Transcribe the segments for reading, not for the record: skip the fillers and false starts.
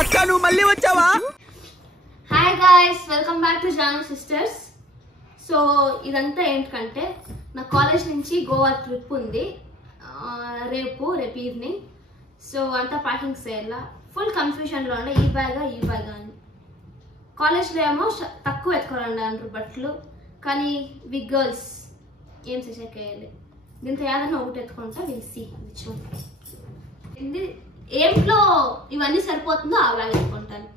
అక్క నువ్వు మళ్ళీ వచ్చావా? Hi guys, welcome back to Janu Sisters. So ఇదంతా ఏంటంటే నా కాలేజ్ నుంచి గోవా ట్రిప్ ఉంది రేపు ఈవినింగ్. సో అంతా ప్యాకింగ్ చేయాల. ఫుల్ కన్ఫ్యూషన్లో ఉండే ఈ బ్యాగ్ అని. కాలేజ్లో ఏమో తక్కువ ఎత్తుకోరండి అంటారు బట్టలు, కానీ వి గర్ల్స్ ఏం చేసేకేయాలి. దీంతో ఏదైనా ఒకటి ఎత్తుకుంటా వేసి ఇది ఏంట్లో ఇవన్నీ సరిపోతుందో ఆ బ్యాగ్ ఎత్తుకుంటాను.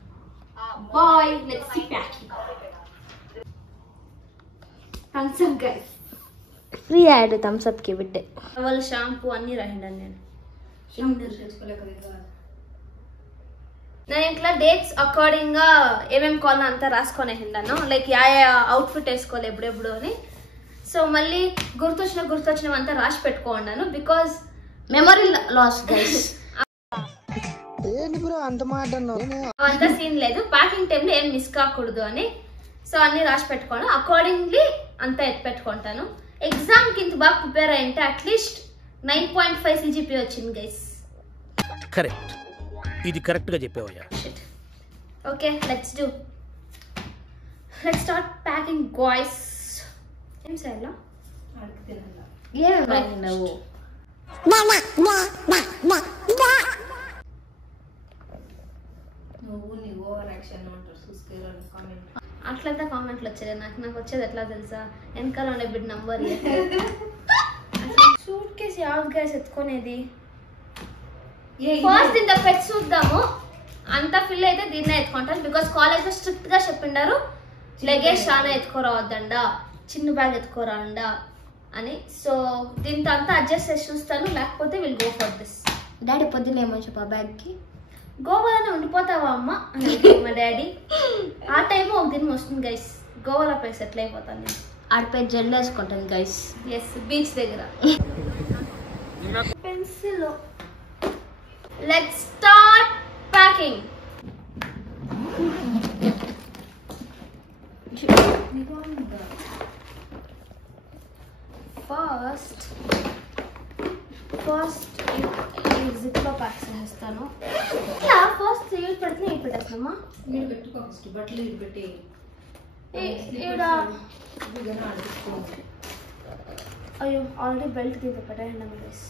Bye let's see packing. Thumbs up guys, free ad thumbs up కి బిడ్డే వాళ్ళ షాంపూ అన్ని రాయండి. నేను ఇట్లా డేట్స్ అకార్డింగ్ గా ఏమేమి కావాలో అంతా రాసుకొని hindaను, లైక్ యా అవుట్ఫిట్ వేసుకోవాలి ఎప్పుడెప్పుడు అని. సో మళ్ళీ గుర్తొచ్చినవి అంతా రాసి పెట్టుకున్నాను, బికాస్ మెమరీ లాస్ గైస్. అంతా సీన్ లేదు, ప్యాకింగ్ టైంలో ఏం మిస్ కాకూడదు అని. సో అన్ని రాసి పెట్టుకోను, అకార్డింగ్లీ అంతా ఎత్తి పెట్టుకుంటాను. ఎగ్జామ్ కి ఇంత బాగా ప్రిపేర్ అయ్యింటే అట్లీస్ట్ 9.5 CGPA వచ్చింది గైస్. కరెక్ట్, ఇది కరెక్ట్ గా చెప్పావయ్యా. Okay let's start packing guys. ఏం చేయాలా? నువ్వు అట్లంతా కామెంట్లు వచ్చేది. నాకు వచ్చేది ఎట్లా తెలుసా, వెనకాల ఉండే బిడ్ నంబర్. సూట్ కేసు యావ్ గ్యాస్ ఎత్తుకునేది. ఫస్ట్ ఇంత పెట్టి చూద్దాము, అంతా ఫిల్ అయితే దీన్నే ఎత్తుకుంటాను. బికాస్ కాలేజ్ లో స్ట్రిక్ట్ గా చెప్పిండారు లగేజ్ చాలా ఎత్తుకోరావద్దండా, చిన్న బ్యాగ్ ఎత్తుకోరాండా అని. సో దీంతో అంతా అడ్జస్ట్ చేసి చూస్తాను, లేకపోతే will go for this. Daddy పొద్దున్న ఏమని చెప్పా బ్యాగ్ కి, గోవాలోనే ఉండిపోతావా అమ్మ అని మా డాడీ. ఆ టైం ఒక దినం వస్తుంది గైస్, గోవాలో పోయి సెటిల్ అయిపోతాను నేను. ఆడిపోయి జెల్ వేసుకుంటాను గైస్. ఎస్, బీచ్ దగ్గర. Pencil. Let's start packing. First ఈ జిప్లో ప్యాక్ చేస్తాను. ఇట్లా ఫస్ట్ ఇవి పెడితే ఇవి పెట్టేస్తామా? బట్టలు పెట్టి అయ్యో ఆల్రెడీ బెల్ట్ తీసి పెట్టండి గైస్.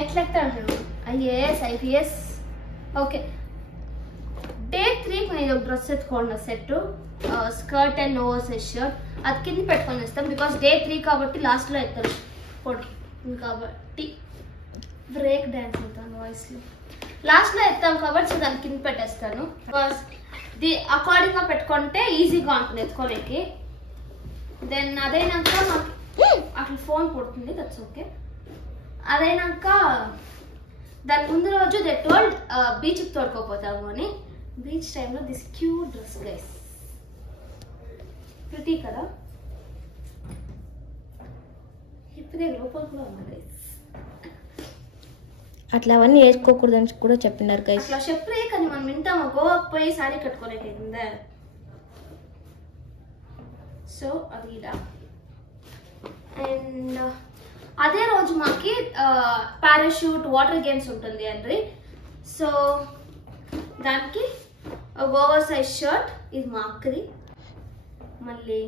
ఎట్లా అంటాడు IAS. ఓకే, డే 3కి నేను ఒక డ్రెస్ ఎత్తుకోండి, set skirt and over size shirt. అది కింద పెట్టుకొని ఇస్తాం, బికాస్ డే 3 కాబట్టి లాస్ట్లో ఎత్తారు పొడి కాబట్టి. బ్రేక్ డ్యాన్స్ అవుతాను వాయిస్లో, లాస్ట్లో ఎత్తాం కాబట్టి సో దాన్ని కింద పెట్టేస్తాను. బికాస్ అకార్డింగ్గా పెట్టుకుంటే ఈజీగా ఉంటుంది ఎత్తుకోలేకి. దెన్ అదైనాక మాకు అట్లా ఫోన్ పడుతుంది, దట్స్ ఓకే. అదైనాక దాని ముందు రోజు దే టోల్డ్ బీచ్కి తోడుకోపోతాము అని. బీచ్ టైంలో this cute dress guys, pretty కదా. ఇప్పుడు లోపల కూడా ఉంది గైస్. అట్లా అవన్నీ వేసుకోకూడదు అని కూడా చెప్పినారు గైస్. అట్లా చెప్పలే, కానీ మనం వింటాము. గోవాకి పోయి సారీ కట్టుకోలేక. సో అది ఇలా. అండ్ అదే రోజు మాకి పారాషూట్ వాటర్ గేమ్స్ ఉంటుంది అండి. సో దానికి ఓవర్ సైజ్ షర్ట్, ఇది మా అక్కది. మళ్ళీ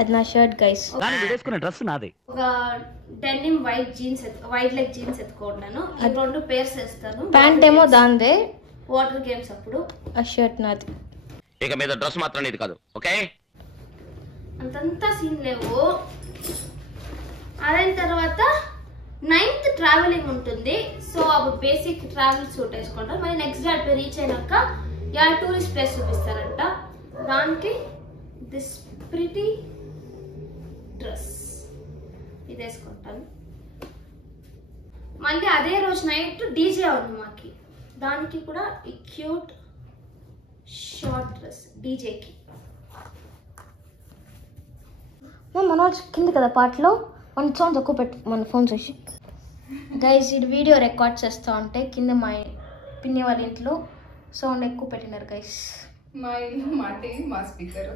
అది నా షర్ట్ గైస్. ఒక డెనిమ్ వైట్ లెగ్ జీన్స్ ఎత్తుకుంటాను. ఈ 2 పేర్స్ వేస్తాను. ప్యాంట్ ఏమో దాందే, వాటర్ గేమ్స్ అప్పుడు. ఆ షర్ట్ నాది. ఇక మీద డ్రెస్ మాత్రం ఇది కాదు, ఓకే? అంతంతా సీన్ లేవు. అదైన తర్వాత 9th ట్రావెలింగ్ ఉంటుంది. సో అప్పుడు బేసిక్ ట్రావెల్ సూట్ వేసుకుంటారు. మరి నెక్స్ట్ డే అటు రీచ్ అయినాక టూరిస్ట్ ప్లేస్ చూపిస్తారంట. దానికి దిస్ ప్రిటీ డ్రెస్ ఇది వేసుకుంటాను. మళ్ళీ అదే రోజు నైట్ డీజే ఉంది మాకి, దానికి కూడా ఈ క్యూట్ షార్ట్ డ్రెస్ డీజేకి. మనోజ్ కింద కదా పాటలో మన సౌండ్ తక్కువ పెట్టు, మన ఫోన్ చూసి. గైస్ ఇది వీడియో రికార్డ్ చేస్తూ ఉంటే కింద మా పిన్ని వాళ్ళ ఇంట్లో సౌండ్ ఎక్కువ పెట్టినారు గైస్. మా ఇల్లు మాటే మా స్పీకర్,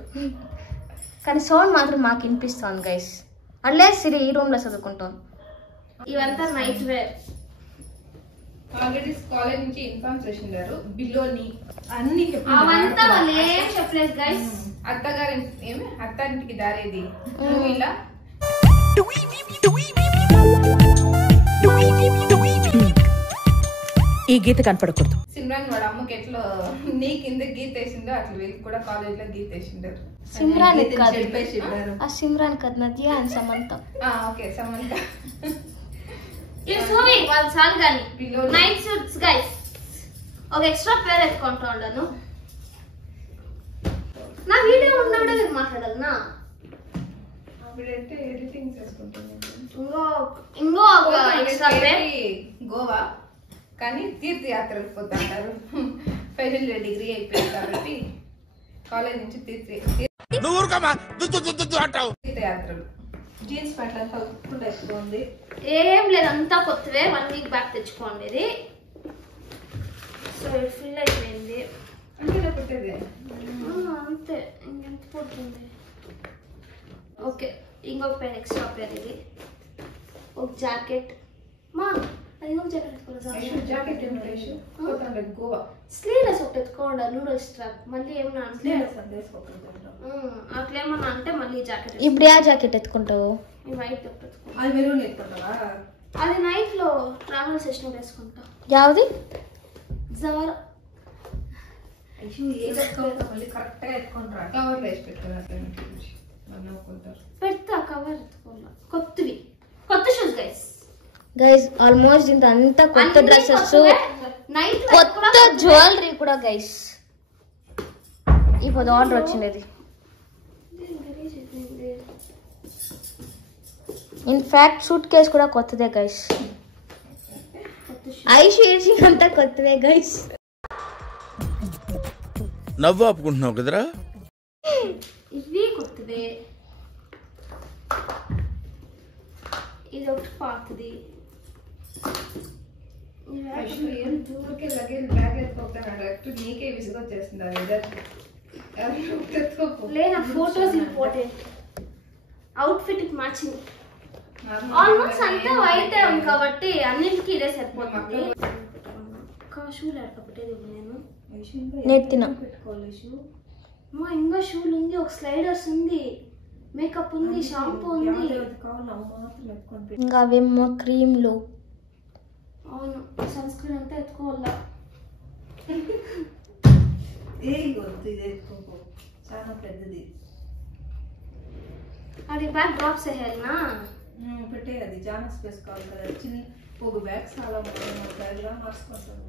కానీ సౌండ్ మాత్రం మాకు వినిపిస్తుంది గైస్. అట్లే సిరి ఈ రూమ్లో చదువుకుంటాం. ఇవంతా నైట్ వేర్. ఆల్రెడీ కాలేజ్ నుంచి ఇన్ఫార్మ్ చేసిండారు బిలోని అన్ని అవంతా వాళ్ళు ఏం చెప్పలేదు గైస్. అత్తగారి ఏమి అత్తారింటికి దారేది ఇలా ఈ గీత కనపడకూడదు. సిమ్రాన్ వాడు అమ్మకి ఎట్లా నీ కింద గీత వేసిందో అట్లా వీళ్ళకి కూడా కాలేజ్ లో గీత వేసిండారు. సిమ్రాన్ కాదు, చెప్పేసిండారు. ఆ సిమ్రాన్ కాదు, నదియా అండ్ సమంత. ఓకే సమంత. వాళ్ళు చాలు కానీ నైట్ సూట్స్ గైస్. ఒక ఎక్స్ట్రా పేర్ ఎత్తుకుంటా ఉన్నాను. నా వీడియో ఉన్నప్పుడే మీరు మాట్లాడాలి నా అప్పుడంటే ఎడిటింగ్ చేసుకుంటున్నాను. ఇంకో ఒక ఎక్స్ట్రా పేర్ గోవా కానీ తీర్థయాత్రలకు పోతాంటారు. ఫైనల్ డిగ్రీ అయిపోయింది కాబట్టి కాలేజ్ నుంచి తీర్థయాత్రలు. జీన్స్ ప్యాంట్ అంతా ఉట్టుకుంటూ వేసుకోండి. ఏం లేదు, అంతా కొత్తవే. 1 వీక్ బ్యాక్ తెచ్చుకోండి ఇది. సో ఫుల్ అయిపోయింది అంటే పెట్టేది అంతే. ఇంకెంత పోతుంది. ఓకే ఇంకొక పేరు ఎక్స్ట్రా పేరు ఇది. ఒక జాకెట్ మా అది ఇంకొక జాకెట్ జాకెట్ పోతాండే గోవా. స్లీవ్లెస్ ఒకటి ఎత్తుకోండి. నూడిల్స్ స్ట్రాప్ మళ్ళీ ఏమన్నా అంటే అట్లేమన్నా అంటే మళ్ళీ జాకెట్. ఇప్పుడు ఆ జాకెట్ ఎత్తుకుంటావు? వైట్ ఎత్తుకో. అది మెరూన్ ఎత్తుకుంటావా? అది నైట్ లో ట్రావెల్ చేసిన వేసుకుంటా. యావది? జవర్ మళ్ళీ కరెక్ట్ గా ఎత్తుకుంటారు. కవర్ వేసి పెట్టారు. పెడతా కవర్ ఎత్తుకోవాలా. కొత్తవి కొత్త షూస్ గైస్. గైస్ ఆల్మోస్ట్ ఇంత అంతా కొత్త డ్రెస్సెస్, నైట్ కొత్త జ్యువెలరీ కూడా గైస్. ఇప్పుడు ఆర్డర్ వచ్చినది. ఇన్ఫాక్ట్ సూట్ కేస్ కూడా కొత్తదే గైస్. ఐ షేడ్సింగ్ అంతా కొత్తదే గైస్. నవ్వు ఆపుకుంటున్నావు కదరా. ఇవి కొత్తదే. ఇది ఒకటి పాతది. ఊరికే లగేజ్ బ్యాగ్ ఎత్తుకోకపోతే డైరెక్ట్ నీకే విసుగొచ్చేస్తుంది. లేదా photos important. Outfit matching almost అంతా వైట్ ఉంది కాబట్టి అన్నింటికి ఇదే సరిపోతుంది. షూలు ఎడకపోతే నేను నెత్తిన పెట్టుకోవాలి. షూ మా ఇంకా షూలు ఉంది, ఒక స్లైడర్స్ ఉంది, మేకప్ ఉంది, షాంపూ ఉంది. ఇంకా అవేమో క్రీమ్లు. అవును సన్ స్క్రీన్ అంతా ఎత్తుకోవాలా. చాలా పెద్దది. అది బ్యాగ్ డ్రాప్స్ వేయాలనా పెట్టే. అది జానా స్పేస్ కావాలి కదా. చిన్న ఒక బ్యాగ్ చాలా బ్యాగ్ లా మార్చుకుంటాను.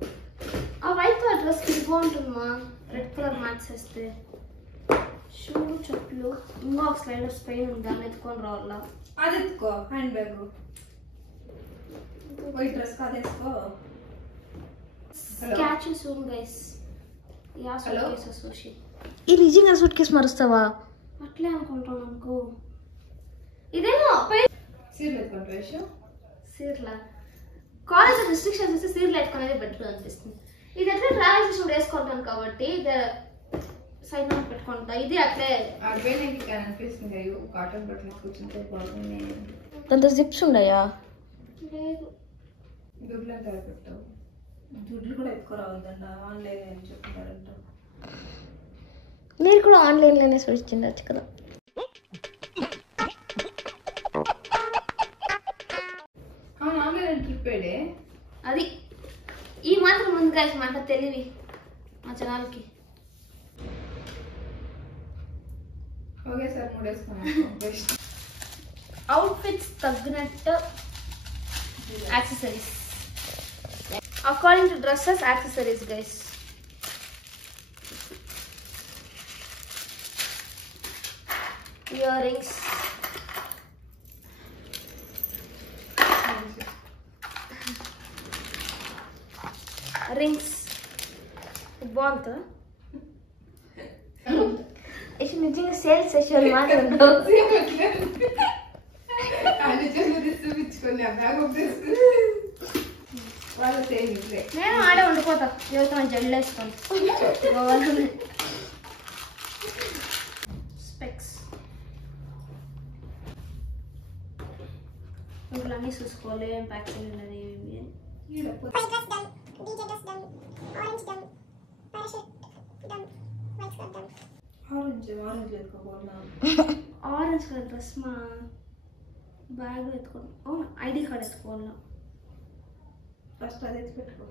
ఆ వైట్ కలర్ డ్రెస్ బాగుంటుందమ్మా. రెడ్ కలర్ మ్యాచ్ చేస్తే. షూ చెప్పులు ఇంకా ఒక స్లైడర్స్ పైన ఉంది, దాన్ని ఎత్తుకొని రావాలా. అది ఎత్తుకో. హ్యాండ్ బ్యాగ్ వైట్ డ్రెస్ కాదు వేసుకో. Catch soon guys. Yeah suit case associate. ఈ నిజంగా సూట్ కేసు మరుస్తావా? అట్లే అనుకుంటాను అనుకో. ఇదేమో సీర్లు ఎత్తుకుంటా. సీర్లా కాలేజ్ రిస్ట్రిక్షన్స్ ఇస్తే సీర్లు ఎత్తుకునేది బెటర్ అనిపిస్తుంది. ఇది ఎట్లా ట్రావెల్ చేసి వేసుకుంటాను కాబట్టి ఇది సైడ్ లో పెట్టుకుంటా. ఇది అట్లే అనిపిస్తుంది. కాటన్ బట్టలు కూర్చుంటే బాగున్నాయి. దాంతో జిప్స్ ఉన్నాయా? లేదు. దుడ్లు ఎంత పెట్టావు? దుడ్లు కూడా ఎత్తుకురావద్దంట. ఆన్లైన్ అని చెప్తున్నారంట. మీరు కూడా ఆన్లైన్లోనే సర్చ్ చేయొచ్చు కదా. ఆన్లైన్ ట్రిప్ అది ఈ మాత్రం ముందు కలిసి మాట తెలివి మా జనాలకి. ఓకే సార్ మూడేసుకున్నాను. అవుట్ఫిట్స్ తగ్గినట్టు accessories. According to dresses accessories guys. Earrings, rings బాగుంటుందా? నిజంగా సేల్స్ సెషన్ మాట్లాడుతూ నేను ఆడే ఉండిపోతా. ఎవరితో జల్లు వేసుకోండి. స్పెక్స్ ఇంట్లో అన్నీ చూసుకోవాలి ఏం ప్యాక్ చేయాలి ఏమి ఆరెంజ్ కలర్ డ్రెస్ మా బ్యాగ్ ఎత్తుకోండి ఐడి కార్డ్ ఎత్తుకోవాలా ఫస్ట్ అది ఎత్తి పెట్టుకో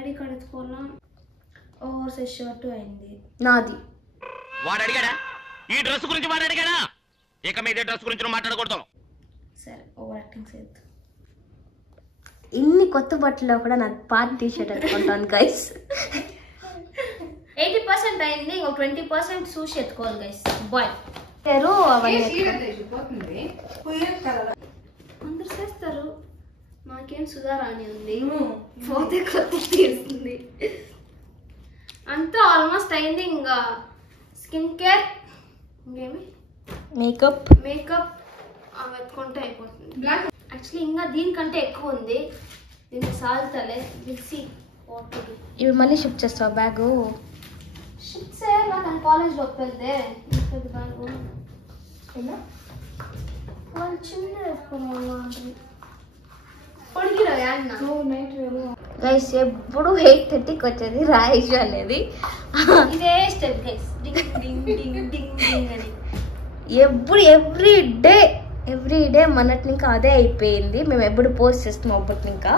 ఐడి కార్డ్ ఎత్తుకోవాలా ఓవర్ సైజ్ షర్ట్ అయింది నాది వాడు అడిగాడా ఈ డ్రెస్ గురించి వాడు అడిగాడా ఇక మీద డ్రెస్ గురించి మాట్లాడకూడదు సరే ఓవర్ యాక్టింగ్ చేయొద్దు ఇన్ని కొత్త బట్టల్లో కూడా నాకు పార్టీ టీ షర్ట్ ఎత్తుకుంటాను గైస్ 80% అయింది ఇంకో 20% చూసి ఎత్తుకోవాలి గైస్ బాయ్ పోతుంది పోయేది కదా అందరు చేస్తారు నాకేం సుధారాణి ఉంది పోతే కొత్త తీస్తుంది అంతా ఆల్మోస్ట్ అయింది ఇంకా స్కిన్ కేర్ ఇంకేమి మేకప్ అవి ఎత్తుకుంటే అయిపోతుంది యాక్చువల్లీ ఇంకా దీనికంటే ఎక్కువ ఉంది దీన్ని సాల్తలే విల్సి ఇవి మళ్ళీ షిఫ్ట్ చేస్తావు బ్యాగు షిఫ్ట్ చేయాలా కానీ కాలేజ్లోకి వెళ్తే ఇంకొక బ్యాగు వాళ్ళు చిన్న ఎత్తుకోవాలి పొడిగిరా అన్న నైట్ వేరు గైస్ ఎప్పుడు 8:30కి వచ్చేది రాయేష్ అనేది ఇదే స్టెప్ గైస్ డింగ్ డింగ్ డింగ్ డింగ్ డింగ్ అని ఎప్పుడు ఎవ్రీ డే మొన్నటి ఇంకా అదే అయిపోయింది మేము ఎప్పుడు పోస్ట్ చేస్తాం అప్పటి ఇంకా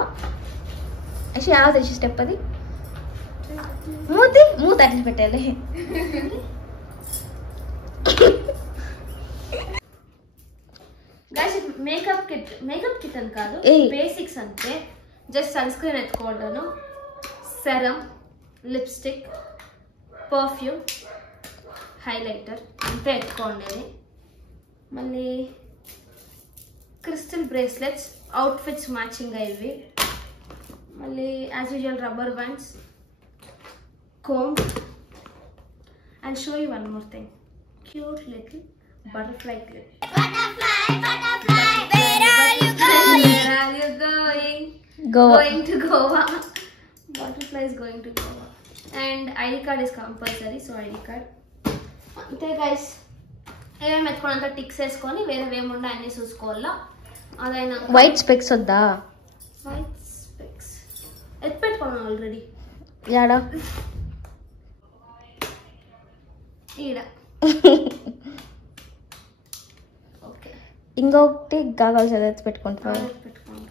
యాక్చువల్లీ ఎలా తెలిసి స్టెప్ అది మూత అట్లా పెట్టాలి గైస్ మేకప్ కిట్ అని కాదు బేసిక్స్ అంటే జస్ట్ సన్ స్క్రీన్ ఎత్తుకోవడాను సెరం లిప్స్టిక్ పర్ఫ్యూమ్ హైలైటర్ అంతే ఎత్తుకోండి మళ్ళీ క్రిస్టల్ బ్రేస్లెట్స్ అవుట్ఫిట్స్ మ్యాచింగ్ ఇవి మళ్ళీ as usual rubber bands comb and show you one more thing cute little butterfly clip where are you going going to Goa butterfly is going to Goa and ID card is compulsory so ID card ante guys ఏమేమి ఎత్తుకోనంత ticks వేసుకొని వేరేవేముండా అన్ని చూసుకోవాలా అదైనా white specs వద్దా white specs ఎత్తి పెట్టుకున్నాను already యాడా ఈడ ఓకే ఇంకొకటి గాగల్స్ ఎత్తి పెట్టుకుంటావా పెట్టుకోండి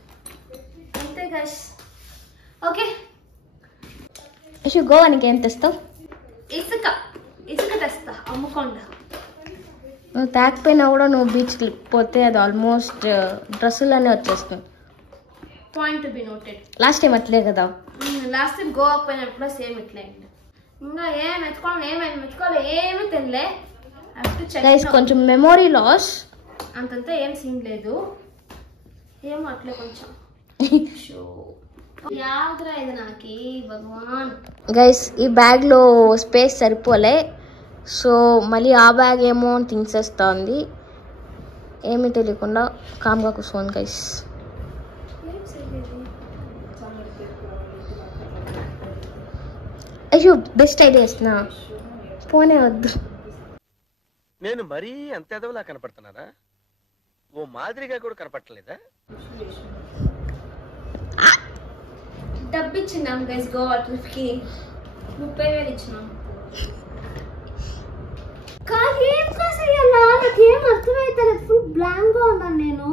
అంతే గైస్ ఓకే గోవానికి ఏం తెస్తావు ఇసుక తెస్తా అమ్ముకోండి నువ్వు తాకపోయినా కూడా నువ్వు బీచ్కి పోతే అది ఆల్మోస్ట్ డ్రెస్సులోనే వచ్చేస్తుంది point to be noted last time అట్లే కదా లాస్ట్ టైం గోవా పోయినప్పుడు సేమ్ ఇట్లా అయింది ఇంకా ఏమి ఎత్తుకోవాలి ఏమి తినలే గైస్ కొంచెం మెమొరీ లాస్ అంతంతా ఏం సీన్ లేదు ఏమో అట్లే కొంచెం యాదరా ఇది నాకి భగవాన్ గైస్ ఈ బ్యాగ్లో స్పేస్ సరిపోలే సో మళ్ళీ ఆ బ్యాగ్ ఏమో థింగ్స్ వేస్తుంది ఏమీ తెలియకుండా కామ్గా కూర్చోండి గైస్ అయ్యో బెస్ట్ ఐడియా ఇస్తున్నా పోనే వద్దు నేను మరీ అంత ఎదవలా కనపడుతున్నారా ఓ మాదిరిగా కూడా కనపడలేదా డబ్బు ఇచ్చినాం గైస్ గోవా ట్రిప్ కి 30,000 ఇచ్చినాం కానీ ఏం కాసేయాలా నాకేం అర్థమైతే ఫుల్ బ్లాంక్ గా ఉన్నాను నేను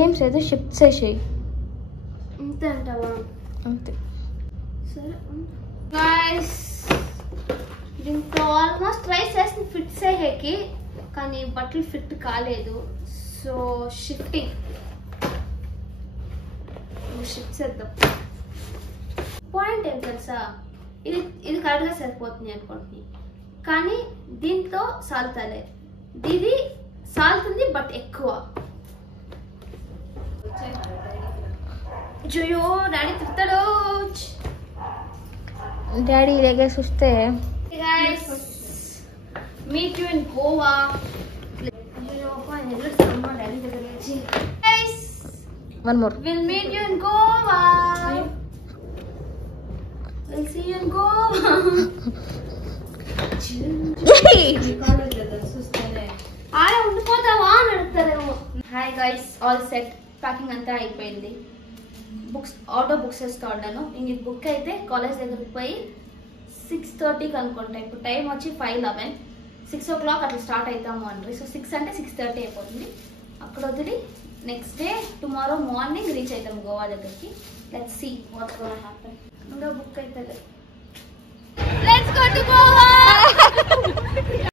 ఏం చేదు షిఫ్ట్ చేసేయి అంతే అంటావా అంతే సరే గైస్ దీంతో ఆల్మోస్ట్ ట్రై చేసి ఫిట్ అయ్యేకి కానీ బట్టలు ఫిట్ కాలేదు సో షిఫ్ట్ చేద్దాం పాయింట్ ఏం తెలుసా ఇది కరెక్ట్గా సరిపోతుంది అనుకుంటున్నాను కానీ దీంతో సాల్తలే ఇది సాల్తుంది బట్ ఎక్కువ జుయో డాడీ తిడతాడు డాడీ ఇలాగే చూస్తే guys meet you in Goa guys one more we'll meet you in Goa we'll see you in Goa ఆడ ఉండిపోతావా అని అడుగుతారేమో hi guys all set packing అంతా అయిపోయింది. బుక్స్ ఆటో బుక్స్ వేస్తూ ఉన్నాను. ఇంక ఇది బుక్ అయితే కాలేజ్ దగ్గరికి పోయి 6:30కి అనుకుంటా. ఇప్పుడు టైం వచ్చి 5:11, 6 o'clock అట్లా స్టార్ట్ అవుతాము అండి. సో 6 అంటే 6:30 అయిపోతుంది. అక్కడ వదిలి next day tomorrow morning reach అవుతాము గోవా దగ్గరికి. Let's see what's gonna happen. ఇంకా బుక్ అయితే లెట్స్ గో టు గోవా.